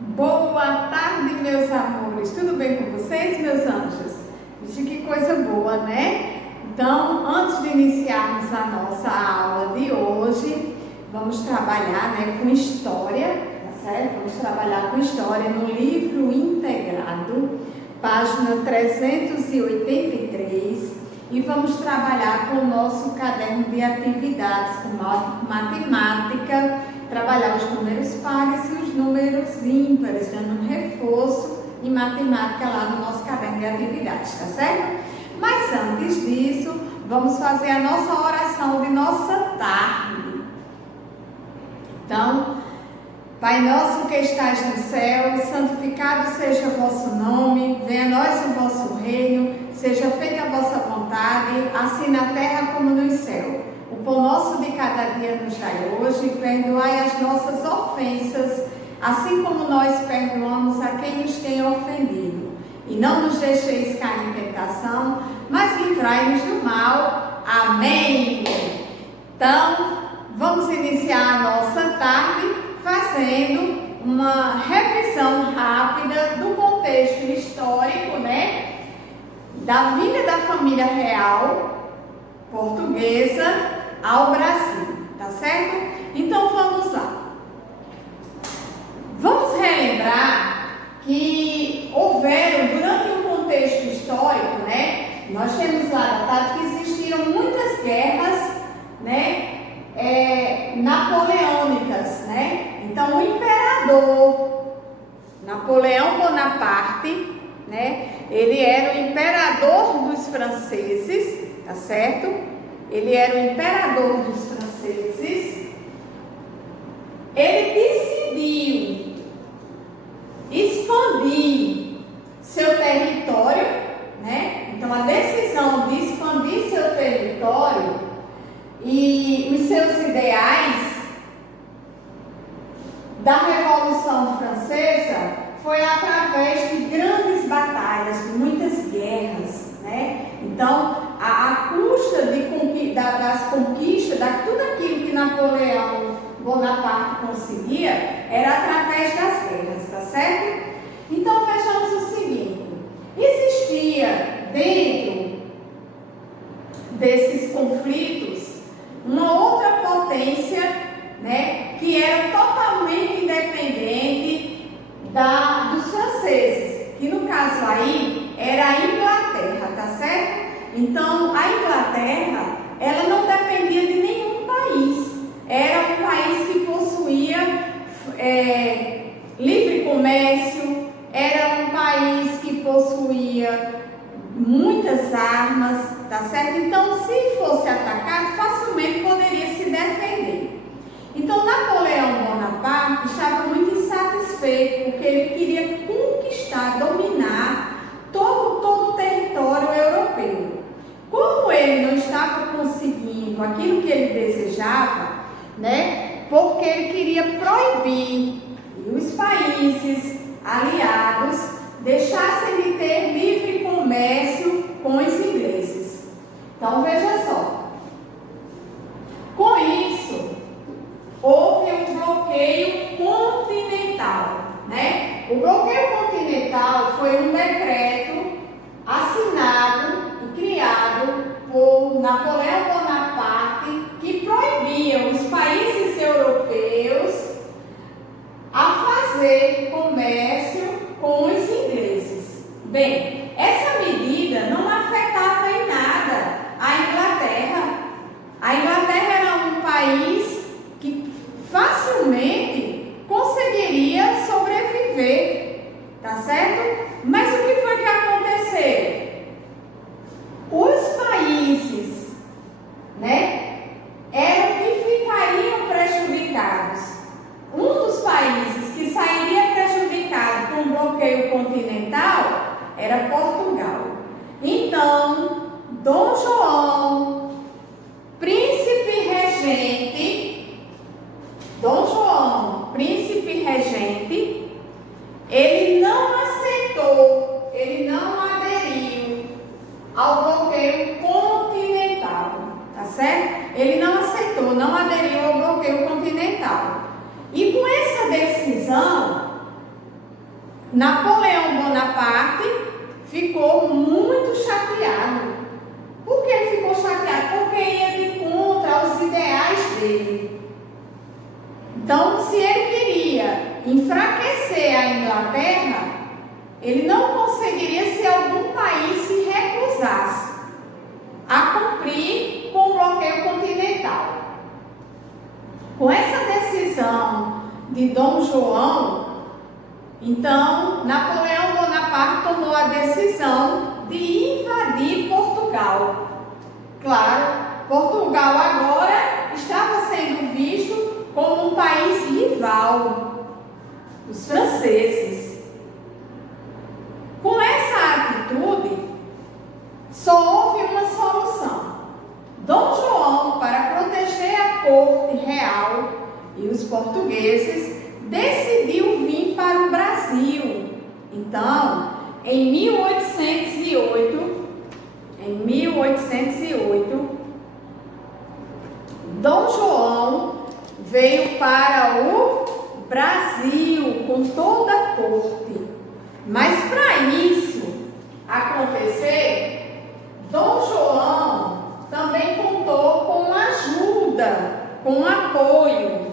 Boa tarde, meus amores. Tudo bem com vocês, meus anjos? Vixe, que coisa boa, né? Então, antes de iniciarmos a nossa aula de hoje, vamos trabalhar, com história, tá certo? Vamos trabalhar com história no livro integrado, página 383, e vamos trabalhar com o nosso caderno de atividades, com matemática, trabalhar os números pares e os números ímpares, dando um reforço em matemática lá no nosso caderno de atividades, tá certo? Mas antes disso, vamos fazer a nossa oração de nossa tarde. Então, Pai nosso que estais no céu, santificado seja o vosso nome, venha a nós o vosso reino, seja feita a vossa vontade, assim na terra como no céu. O pão nosso de cada dia nos dai hoje, perdoai as nossas ofensas, assim como nós perdoamos a quem nos tem ofendido. E não nos deixeis cair em tentação, mas livrai-nos do mal. Amém! Então, vamos iniciar a nossa tarde fazendo uma revisão rápida do contexto histórico, da vinda da família real portuguesa ao Brasil, tá certo? Então vamos lá. Vamos relembrar que houveram, durante o contexto histórico, nós temos lá datado que existiram muitas guerras, napoleônicas, Então o imperador Napoleão Bonaparte, ele era o imperador dos franceses, tá certo? Ele era o imperador dos franceses. Ele decidiu expandir seu território, Então a decisão de expandir seu território e os seus ideais da Revolução Francesa foi através de grandes batalhas, de muitas guerras, Então, a custa das conquistas, de tudo aquilo que Napoleão Bonaparte conseguia, era através das guerras, tá certo? Então, vejamos o seguinte: existia dentro desses conflitos uma outra potência, que era totalmente independente dos franceses, que no caso aí era a Inglaterra, tá certo? Então a Inglaterra, ela não dependia de nenhum país, era um país que possuía livre comércio, era um país que possuía muitas armas, tá certo? Então, se fosse atacado, facilmente poderia se defender. Então, Napoleão Bonaparte estava muito insatisfeito, porque ele queria conquistar, dominar todo o território europeu. Como ele não estava conseguindo aquilo que ele desejava, porque ele queria proibir que os países aliados deixassem de ter livre comércio com os ingleses. Então, veja só. Com isso, houve um bloqueio continental, O bloqueio continental foi um decreto assinado e criado por Napoleão Bonaparte que proibia os países europeus a fazer comércio com os ingleses. Bem, essa medida não afetava em nada a Inglaterra. A Inglaterra era um país que facilmente conseguiria sobreviver, tá certo? Mas o que foi que aconteceu? Os países, eram que ficariam prejudicados. Um dos países que sairia prejudicado com o bloqueio continental era Portugal. Então, Dom João, príncipe regente, ele não aceitou, ele não aderiu ao bloqueio continental, tá certo? Ele não aceitou, não aderiu ao bloqueio continental. E com essa decisão, Napoleão Bonaparte ficou muito chateado. Por que ele ficou chateado? Porque ia de contra aos ideais dele. Então, se ele queria enfraquecer a Inglaterra, ele não conseguiria se algum país se recusasse a cumprir com o bloqueio continental. Com essa decisão de Dom João, então, Napoleão Bonaparte tomou a decisão de invadir Portugal. Claro, Portugal agora estava sendo visto como um país rival dos franceses. Com essa atitude, só houve uma solução. Dom João, para proteger a corte real e os portugueses, decidiu vir para o Brasil. Então, em 1808, Dom João veio para o Brasil com toda a corte. Mas para isso acontecer, Dom João também contou com ajuda, com apoio.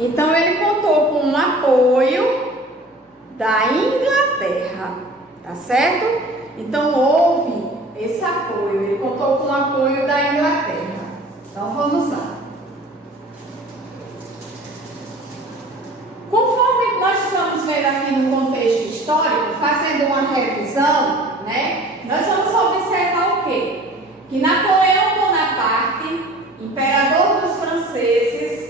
Então ele contou com o apoio da Inglaterra, tá certo? Então houve esse apoio, ele contou com o apoio da Inglaterra. Então vamos lá. Conforme nós estamos vendo aqui no contexto histórico, fazendo uma revisão, né? Nós vamos observar o quê? Que Napoleão Bonaparte, imperador dos franceses,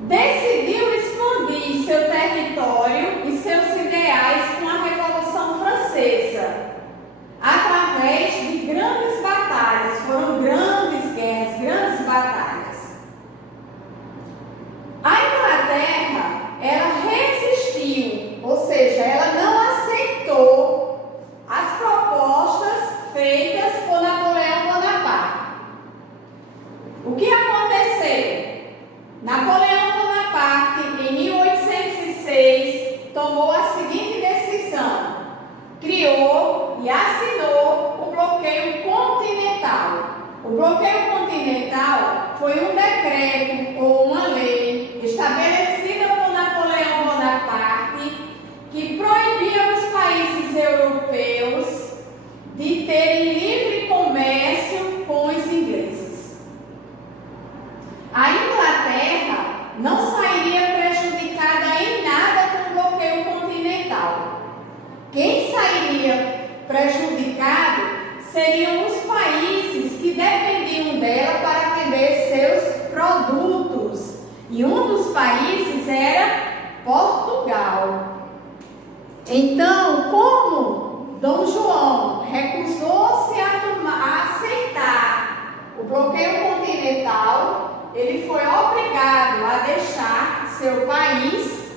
decidiu expandir seu território e seus ideais com a Revolução Francesa, através de grandes batalhas. Foram grandes guerras, grandes batalhas. A Inglaterra, ela resistiu, ou seja, ela não aceitou as propostas feitas por Napoleão Bonaparte. O que aconteceu? Napoleão Bonaparte, em 1806, tomou a seguinte decisão: criou e assinou o bloqueio continental. O bloqueio continental foi um decreto ou uma lei estabelecida por Napoleão Bonaparte que proibia os países europeus de terem livre comércio com os ingleses. A Inglaterra não sairia prejudicada em nada com o bloqueio continental. Quem sairia prejudicado seriam os países que dependiam dela para vender seus produtos. E um dos países era Portugal. Então, como Dom João recusou-se a aceitar o bloqueio continental, ele foi obrigado a deixar seu país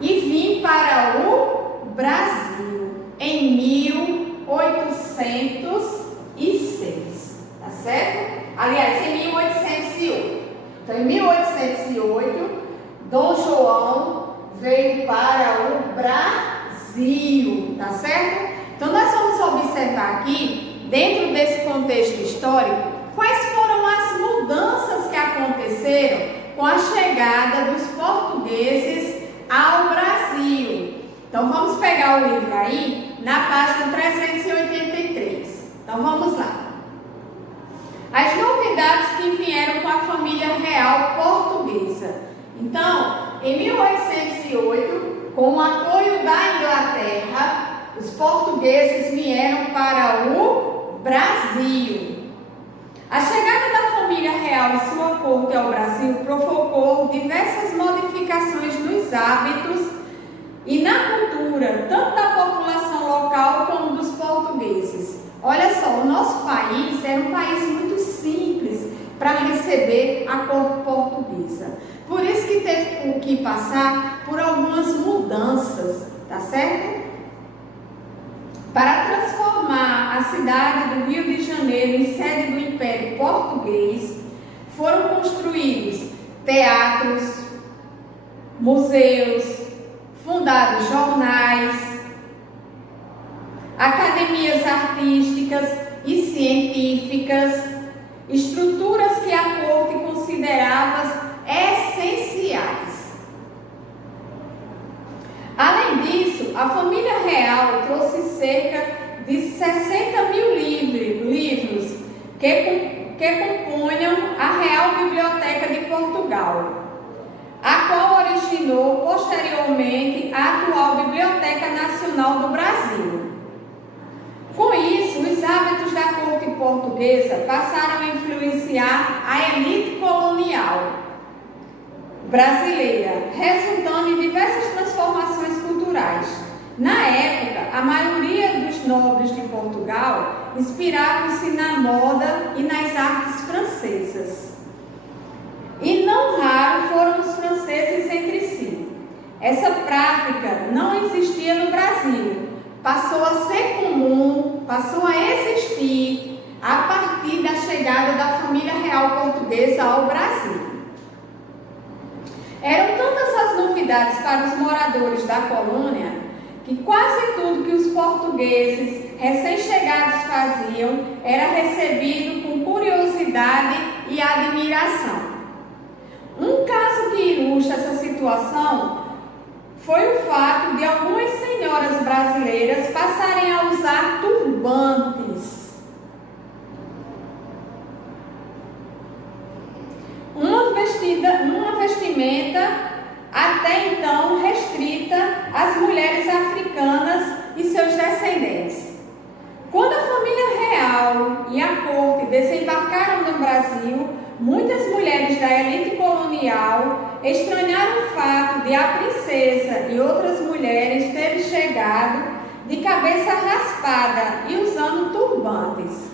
e vir para o Brasil em 1806, tá certo? Aliás, em 1808. Então, em 1808, Dom João veio para o Brasil, tá certo? Então, nós vamos observar aqui, dentro desse contexto histórico, quais foram as mudanças que aconteceram com a chegada dos portugueses ao Brasil. Então, vamos pegar o livro aí, na página 383. Então, vamos lá. As novidades que vieram com a família real portuguesa. Então, em 1808, com o apoio da Inglaterra, os portugueses vieram para o Brasil. A chegada da família real e sua corte ao Brasil provocou diversas modificações nos hábitos e na cultura, tanto da população local como dos portugueses. Olha só, o nosso país era um país muito simples para receber a corte portuguesa. Por isso que teve que passar por algumas mudanças, tá certo? Para transformar cidade do Rio de Janeiro, em sede do Império Português, foram construídos teatros, museus, fundados jornais, academias artísticas e científicas, estruturas que a corte considerava essenciais. Além disso, a família real trouxe cerca de 60 mil livros que compunham a Real Biblioteca de Portugal, a qual originou posteriormente a atual Biblioteca Nacional do Brasil. Com isso, os hábitos da corte portuguesa passaram a influenciar a elite colonial brasileira, resultando em diversas transformações culturais. Na época, a maioria dos nobres de Portugal inspiravam-se na moda e nas artes francesas. E não raro foram os franceses entre si. Essa prática não existia no Brasil. Passou a ser comum, passou a existir a partir da chegada da família real portuguesa ao Brasil. Eram tantas as novidades para os moradores da colônia que quase tudo que os portugueses recém-chegados faziam era recebido com curiosidade e admiração. Um caso que ilustra essa situação foi o fato de algumas senhoras brasileiras passarem a usar turbantes. Uma vestimenta até então restrita às mulheres africanas e seus descendentes. Quando a família real e a corte desembarcaram no Brasil, muitas mulheres da elite colonial estranharam o fato de a princesa e outras mulheres terem chegado de cabeça raspada e usando turbantes.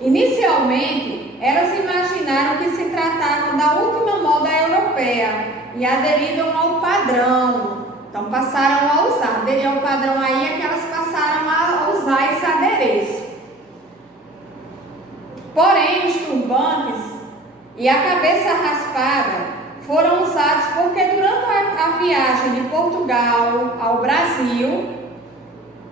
Inicialmente, elas imaginaram que se tratava da última moda europeia e aderiram ao padrão. Então passaram a usar, aderiram ao padrão aí é que elas passaram a usar esse adereço. Porém, os turbantes e a cabeça raspada foram usados porque durante a viagem de Portugal ao Brasil,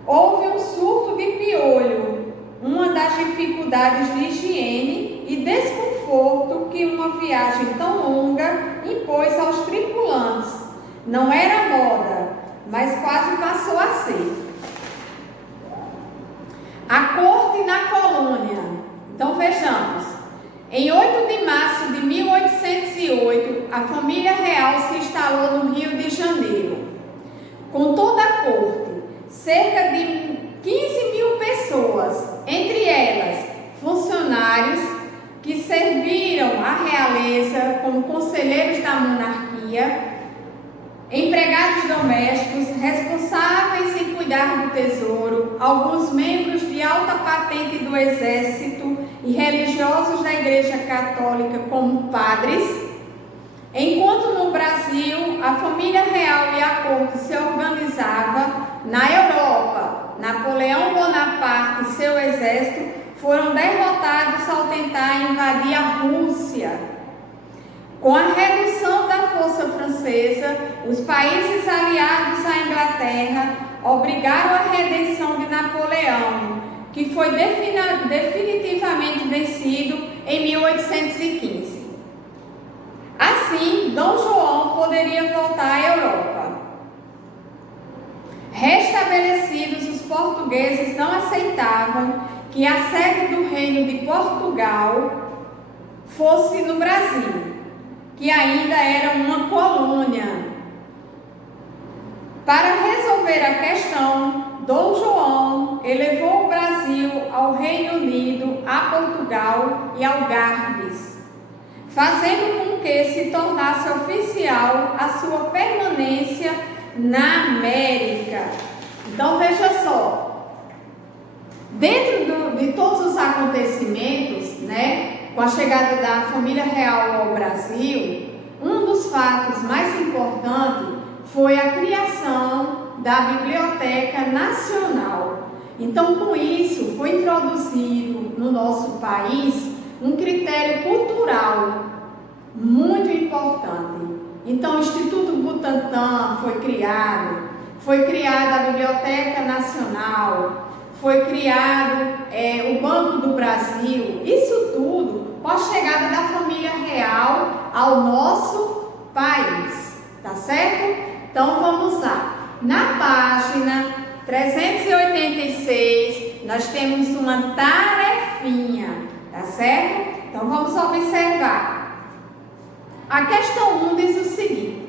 houve um surto de piolho, uma das dificuldades de higiene e desconforto que uma viagem tão longa impôs aos tripulantes. Não era moda, mas quase passou a ser. A corte na colônia. Então vejamos. Em 8 de março de 1808, a família real se instalou no Rio de Janeiro. Com toda a corte, cerca de 15 mil pessoas, entre elas funcionários que serviram à realeza como conselheiros da monarquia, empregados domésticos responsáveis em cuidar do tesouro, alguns membros de alta patente do exército e religiosos da Igreja Católica como padres. Enquanto no Brasil a família real e a corte se organizava, na Europa, Napoleão Bonaparte e seu exército foram derrotados ao tentar invadir a Rússia. Com a redução da força francesa, os países aliados à Inglaterra obrigaram a redenção de Napoleão, que foi definitivamente vencido em 1815. Assim, Dom João poderia voltar à Europa. Restabelecidos, os portugueses não aceitavam que a sede do Reino de Portugal fosse no Brasil, que ainda era uma colônia. Para resolver a questão, Dom João elevou o Brasil ao Reino Unido, a Portugal e Algarves, fazendo com que se tornasse oficial a sua permanência na América. Então veja só, dentro de todos os acontecimentos, com a chegada da família real ao Brasil, um dos fatos mais importantes foi a criação da Biblioteca Nacional, Então, com isso, foi introduzido no nosso país um critério cultural muito importante. Então, o Instituto Butantan foi criada a Biblioteca Nacional, foi criado o Banco do Brasil, isso tudo com a chegada da família real ao nosso país, tá certo? Então, vamos lá. Na página 386, nós temos uma tarefinha, tá certo? Então, vamos observar. A questão 1 diz o seguinte: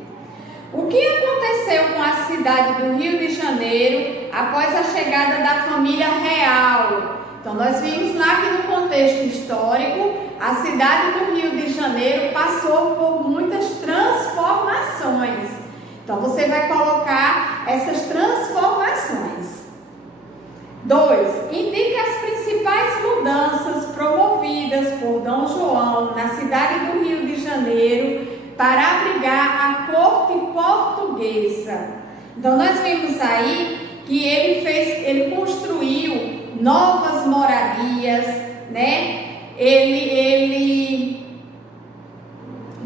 o que aconteceu com a cidade do Rio de Janeiro após a chegada da família real? Então, nós vimos lá que no contexto histórico, a cidade do Rio de Janeiro passou por muitas transformações. Então, você vai colocar essas transformações. 2. Indique as principais mudanças promovidas por Dom João na cidade do Rio de Janeiro para abrigar a corte portuguesa. Então, nós vimos aí que ele construiu novas moradias, né? Ele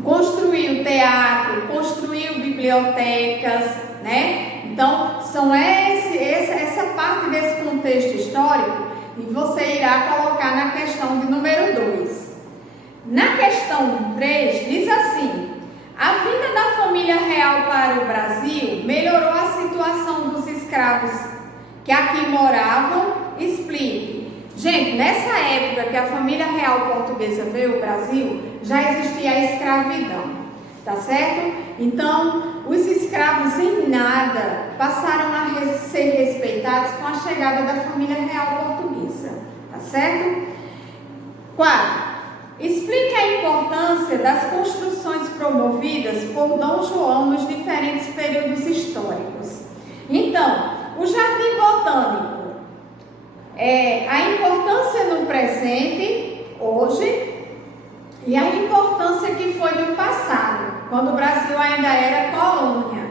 construiu teatro, construiu bibliotecas, né? Então, são essa parte desse contexto histórico e você irá colocar na questão de número 2. Na questão 3, diz assim: a vinda da família real para o Brasil melhorou a situação dos escravos que aqui moravam? Explique. Gente, nessa época que a família real portuguesa veio ao Brasil, já existia a escravidão. Tá certo? Então, os escravos em nada passaram a ser respeitados com a chegada da família real portuguesa. Tá certo? 4. Explique a importância das construções promovidas por Dom João nos diferentes períodos históricos. Então, o Jardim Botânico, a importância no presente, hoje, e a importância que foi no passado, quando o Brasil ainda era colônia.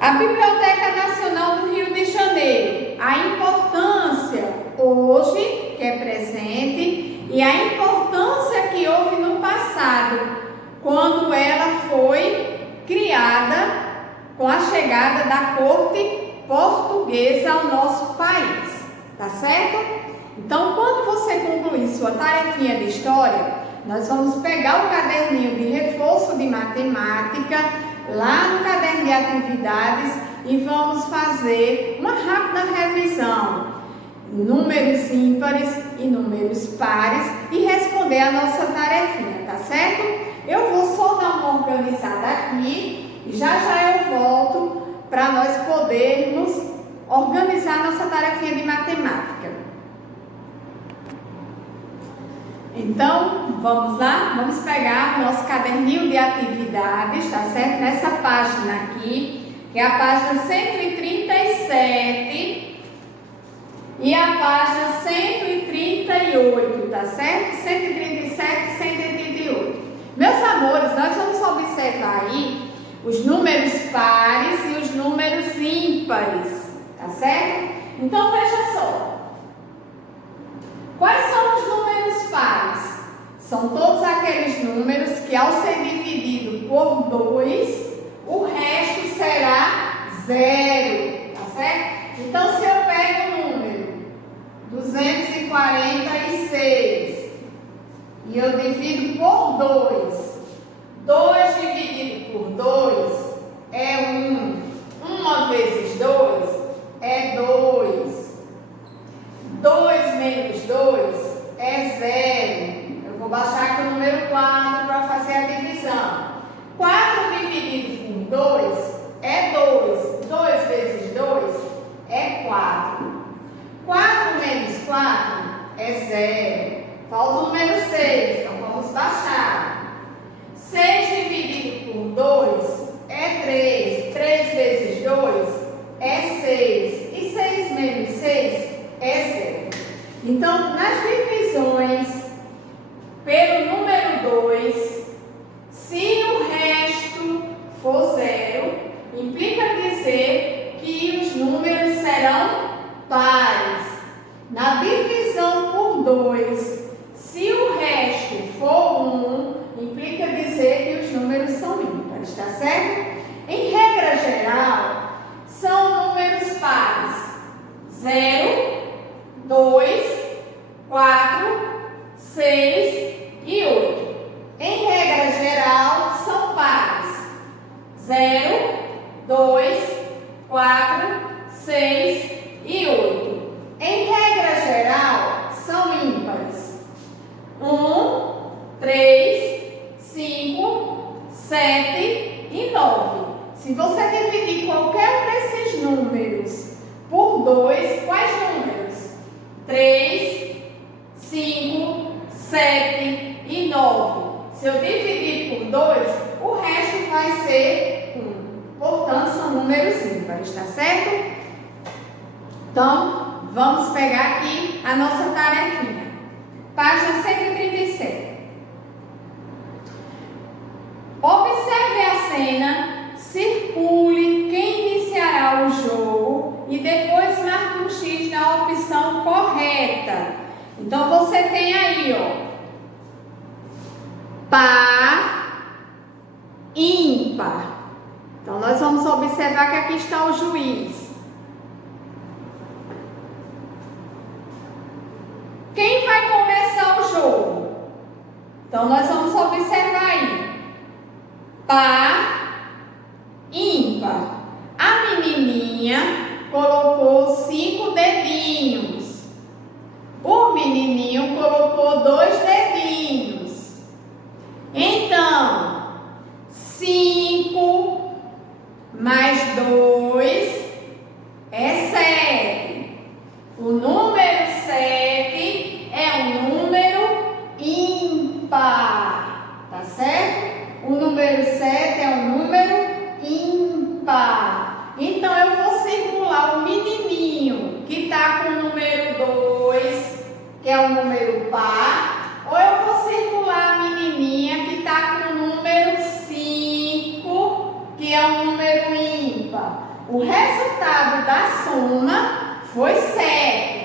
A Biblioteca Nacional do Rio de Janeiro, a importância hoje, que é presente, e a importância que houve no passado, quando ela foi criada com a chegada da corte portuguesa ao nosso país, tá certo? Então, quando você concluir sua tarefinha de história, nós vamos pegar o caderninho de reforço de matemática, lá no caderno de atividades, e vamos fazer uma rápida revisão, números ímpares e números pares, e responder a nossa tarefinha, tá certo? Eu vou só dar uma organizada aqui, e já eu volto para nós podermos organizar nossa tarefinha de matemática. Então, vamos lá? Vamos pegar o nosso caderninho de atividades, tá certo? Nessa página aqui, que é a página 137 e a página 138, tá certo? 137 e 138. Meus amores, nós vamos observar aí os números pares e os números ímpares, tá certo? Então, veja só. Quais são os números pares? São todos aqueles números que, ao ser dividido por 2, o resto será 0, tá certo? Então, se eu pego o número 246 e eu divido por 2, 2 dividido por 2 é 1. 1 vezes 2 é 2. 2 menos 2 é 0. Eu vou baixar aqui o número 4 para fazer a divisão. 4 dividido por 2 é 2. 2 vezes 2 é 4. 4 menos 4 é 0. Falta o número 6, então vamos baixar. 6 dividido por 2 é 3. 3 vezes 2 é 6. E 6 menos 6 é 0. Então, nas divisões pelo número 2, se o resto for 0, implica dizer que os números serão pares. Na divisão por 2, se o resto for 1, implica dizer que os números são ímpares, tá certo? Em regra geral, são números pares: 0, 2, 4, 6 e 8. Em regra geral, são pares: 0, 2, 4, 6 e 8. Em regra geral, são ímpares: 1, 3, 5, 7 e 9. Se você dividir qualquer um desses números por 2, quais números? 3, 5, 7 e 9. Se eu dividir por 2, o resto vai ser 1. Portanto, são números ímpares, tá certo? Então, vamos pegar aqui a nossa tarefinha. Página 137. Observe a cena, circule quem iniciará o jogo e depois marque um X na opção correta. Então, você tem aí, ó, par, ímpar. Então, nós vamos observar que aqui está o juiz. Quem vai começar o jogo? Então, nós vamos observar aí. Par, ímpar. A menininha colocou 5 dedinhos. O menininho colocou 2 dedinhos. Então, 5 mais 2 é 7. O número 7 é um número ímpar, tá certo? O número 7 é um número ímpar. Então, eu vou circular o menininho que está com o número 2, que é o número par, ou eu vou circular a menininha que está com o número 5, que é um número ímpar. O resultado da soma foi 7.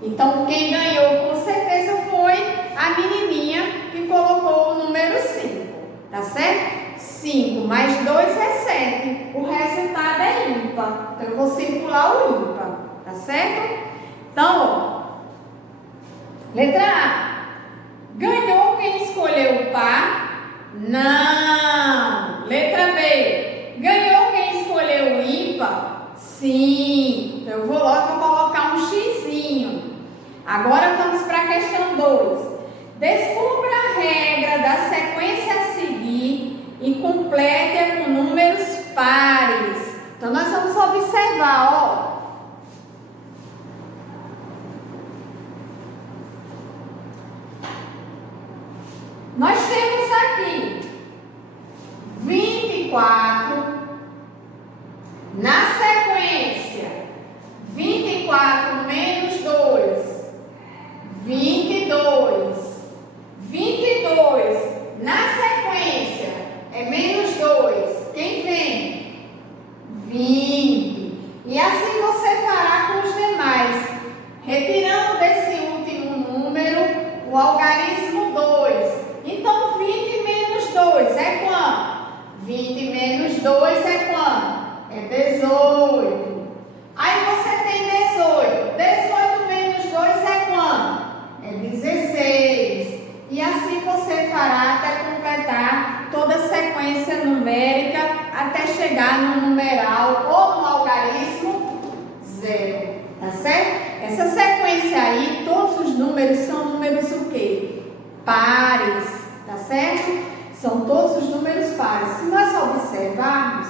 Então, quem ganhou com certeza foi a menininha que colocou o número 5, tá certo? 5 mais 2 é 7. O resultado é ímpar. Então, eu vou circular o ímpar, tá certo? Então, ó, letra A. Ganhou quem escolheu o par? Não. Letra B. Ganhou quem escolheu o ímpar? Sim. Então, eu vou logo colocar um xizinho. Agora, vamos para a questão 2. Descubra a regra da sequência a seguir e complete-a com números pares. Então, nós vamos observar, ó. Nós temos aqui 24, na sequência, 24 menos 2, 22. 22, na sequência, é menos 2. Quem vem? 20. E assim você fará com os demais. Retirando desse último número o algarismo 2. Então, 20 menos 2 é quanto? 20 menos 2 é quanto? É 18. Aí você tem 18. 18 menos 2 é quanto? É 16. E assim você fará até completar toda a sequência numérica até chegar no numeral ou no algarismo 0, tá certo? Essa sequência aí, todos os números são números o quê? Pares, tá certo? São todos os números pares. Se nós observarmos,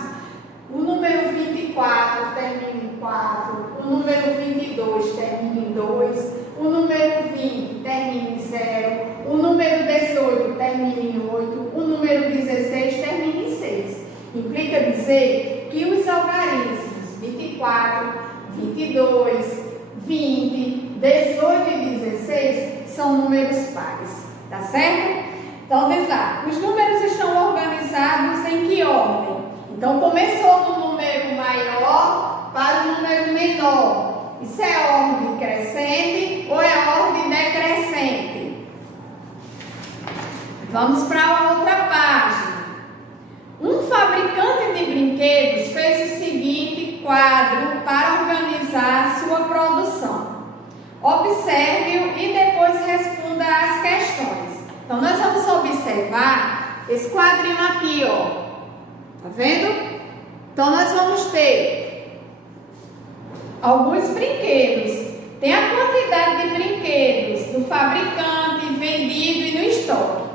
o número 24 termina em 4, o número 22 termina em 2, o número 20 termina em 0, o número 18 termina em 8, o número 16 termina em 6. Implica dizer que os algarismos 24, 22, 20, 18 e 16 são números pares, tá certo? Então, veja lá, os números estão organizados em que ordem? Então, começou do número maior para o número menor. Isso é ordem crescente ou é ordem decrescente? Vamos para a outra página. Um fabricante de brinquedos fez o seguinte quadro para organizar sua produção. Observe-o e depois responda as questões. Então, nós vamos observar esse quadrinho aqui, ó. Tá vendo? Então, nós vamos ter alguns brinquedos. Tem a quantidade de brinquedos do fabricante, vendido e no estoque.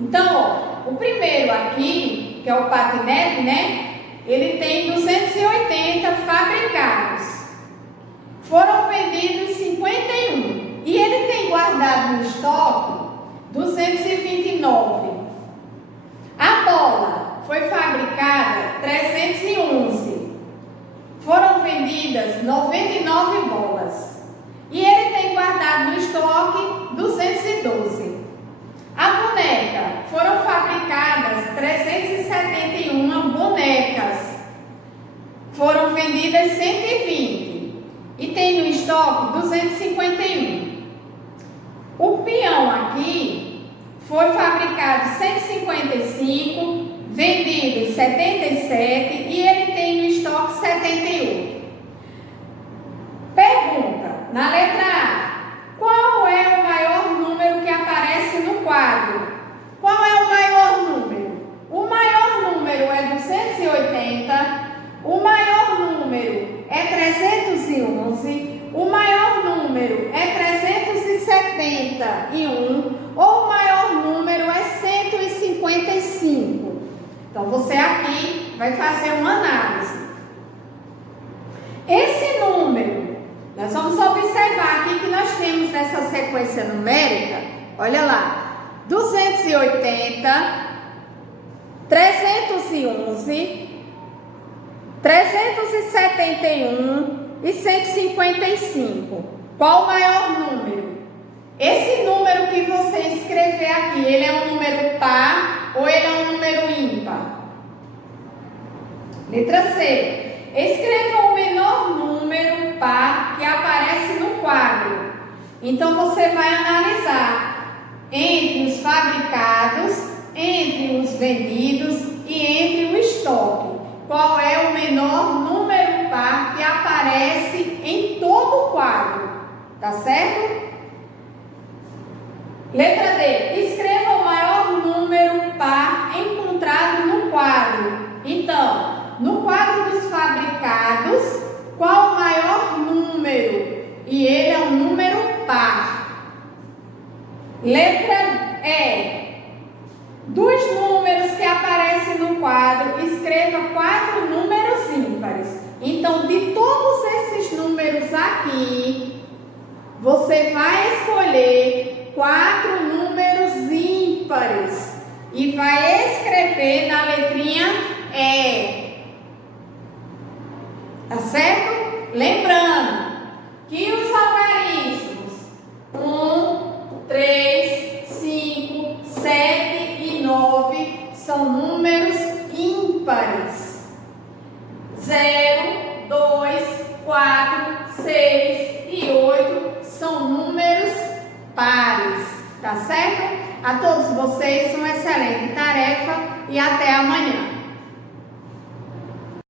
Então, ó, o primeiro aqui, que é o patinete, né? Ele tem 280 fabricados. Foram vendidos 51. E ele tem guardado no estoque 229. A bola foi fabricada 311. Foram vendidas 99 bolas. E ele tem guardado no estoque 212. A boneca, foram fabricadas 371 bonecas. Foram vendidas 120. E tem no estoque 251. O peão aqui foi fabricado 155, vendido 77 e ele tem no estoque 78. Pergunta, na letra A, qual é o maior número que aparece no quadro? Qual é o maior número? O maior número é 280, o maior número é 311, o maior número é 371 ou o maior número é 155. Então, você aqui vai fazer uma análise. Esse número, nós vamos observar aqui que nós temos nessa sequência numérica, olha lá, 280, 311, 371 e 155. Qual o maior número? Esse número que você escrever aqui, ele é um número par ou ele é um número ímpar? Letra C. Escreva o menor número par que aparece no quadro. Então, você vai analisar entre os fabricados, entre os vendidos e entre o estoque. Qual é o menor número par que aparece em todo o quadro? Tá certo? Letra D. Escreva o maior número par encontrado no quadro. Então, no quadro dos fabricados, qual o maior número? E ele é um número par. Letra E. Dos números que aparecem no quadro, escreva 4 números ímpares. Então, de todos esses números aqui, você vai escolher 4 números ímpares e vai escrever na letrinha E. Tá certo? Lembrando que os algarismos 1, 3, 5, 7 e 9 são números ímpares. 0, 2, 4, 6 e 8 são números pares. Tá certo? A todos vocês, uma excelente tarefa e até amanhã.